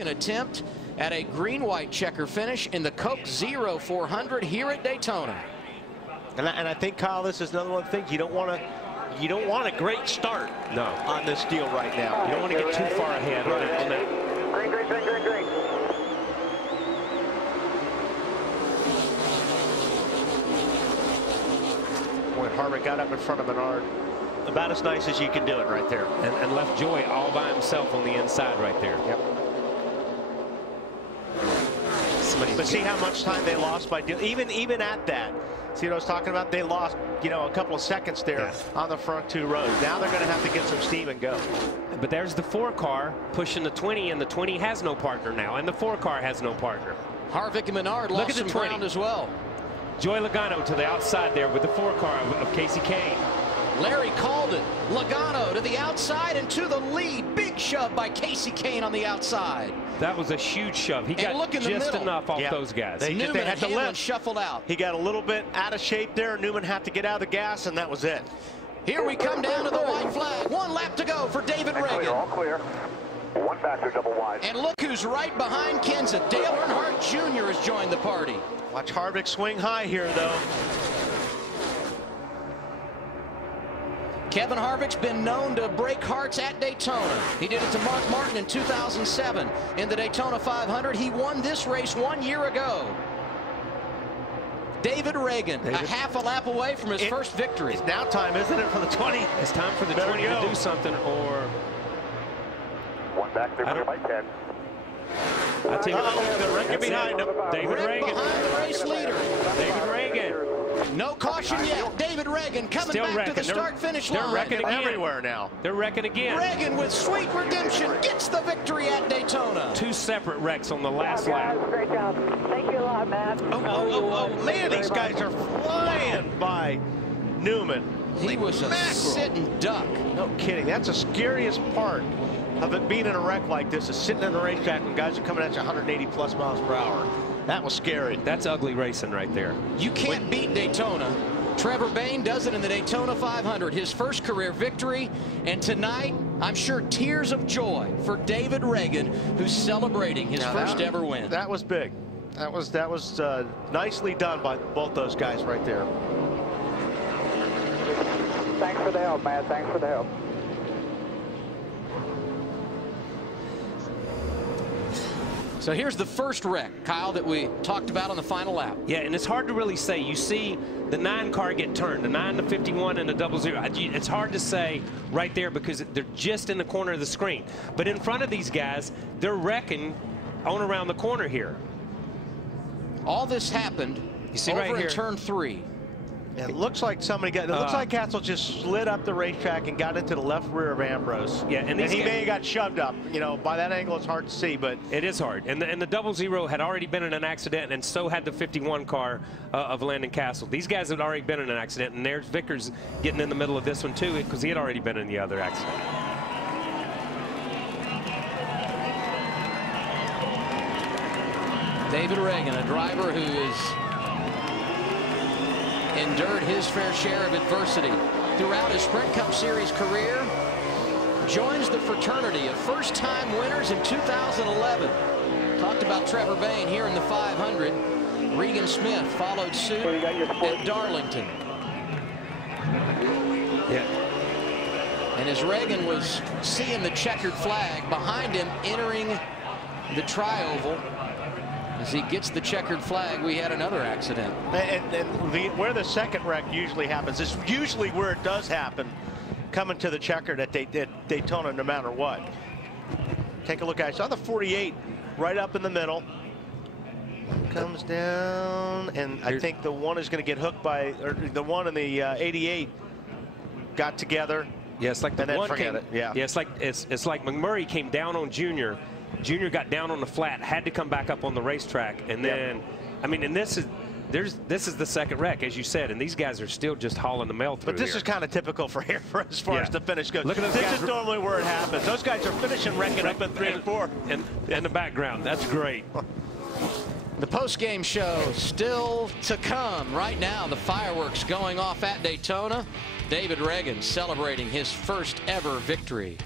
An attempt at a green-white checker finish in the Coke 400 here at Daytona. And I think, Kyle, this is another one of the things you don't want a great start on this deal right now. You don't want to get too far ahead on that. Great. Boy, Harvick got up in front of Menard. About as nice as you can do it right there. And left Joy all by himself on the inside right there. Yep. But see how much time they lost by doing, even at that. See what I was talking about? They lost, a couple of seconds there on the front two rows. Now they're going to have to get some steam and go. But there's the 4 car pushing the 20, and the 20 has no partner now, and the 4 car has no partner. Harvick and Menard lost some ground as well. Joy Logano to the outside there with the 4 car of Casey Kane. Larry called it. Logano to the outside and to the lead. Big shove by Casey Kane on the outside. That was a huge shove. He got just enough off those guys. Newman had to lift. Shuffled out. He got a little bit out of shape there. Newman had to get out of the gas, and that was it. Here we come down to the white flag. 1 lap to go for David Ragan. All clear. 1 factor double wide. And look who's right behind Kenseth. Dale Earnhardt Jr. has joined the party. Watch Harvick swing high here, though. Kevin Harvick's been known to break hearts at Daytona. He did it to Mark Martin in 2007 in the Daytona 500. He won this race 1 year ago. David Ragan, a half a lap away from his first victory. It's now time, isn't it, for the 20? It's time for the 20 to do something, or... 1 back there by 10. I take Ragan behind him. David Ragan behind the race leader. David Ragan. No caution yet. David Ragan coming back to the start-finish line. They're wrecking again. Everywhere now. They're wrecking again. Ragan with sweet redemption gets the victory at Daytona. 2 separate wrecks on the last lap. Great job. Thank you a lot, Matt. Oh, man, these guys are flying by Newman. He was a sitting duck. No kidding. That's the scariest part of it being in a wreck like this, is sitting in the racetrack when guys are coming at you 180+ miles per hour. That was scary. That's ugly racing right there. You can't beat Daytona. Trevor Bayne does it in the Daytona 500, his first career victory. And tonight, I'm sure tears of joy for David Ragan, who's celebrating his first ever win. That was big. That was nicely done by both those guys right there. Thanks for the help, Matt. Thanks for the help. So here's the first wreck, Kyle, that we talked about on the final lap. Yeah, and it's hard to really say. You see the 9 car get turned, the 9 to 51 and the 00. It's hard to say right there because they're just in the corner of the screen. But in front of these guys, they're wrecking on around the corner here. All this happened over in turn 3. It looks like somebody got. It looks like Castle just slid up the racetrack and got into the left rear of Ambrose. Yeah, and he may have got shoved up. By that angle, it's hard to see, but it is hard. And the 00 had already been in an accident, and so had the 51 car of Landon Castle. These guys had already been in an accident, and there's Vickers getting in the middle of this one too, because he had already been in the other accident. David Ragan, a driver who is endured his fair share of adversity throughout his Sprint Cup Series career, joins the fraternity of first-time winners in 2011. Talked about Trevor Bayne here in the 500. Regan Smith followed suit at Darlington. Yeah. And as Ragan was seeing the checkered flag behind him entering the tri-oval, as he gets the checkered flag, we had another accident. And where the second wreck usually happens is usually where it does happen, coming to the checkered at Daytona no matter what. Take a look, guys. On the 48, right up in the middle. Comes down, and I think the one is going to get hooked by, or the one in the 88 got together. Yeah, it's like the one came, Yeah, it's like McMurray came down on Junior. Junior got down on the flat, had to come back up on the racetrack, and then, I mean, and this is the second wreck, as you said, and these guys are still just hauling the mail through. But this is kind of typical for as far as the finish goes. Look at those guys. This is normally where it happens. Those guys are finishing wrecking up in 3 and 4. And in the background, that's great. The post-game show still to come. Right now, the fireworks going off at Daytona. David Ragan celebrating his first ever victory.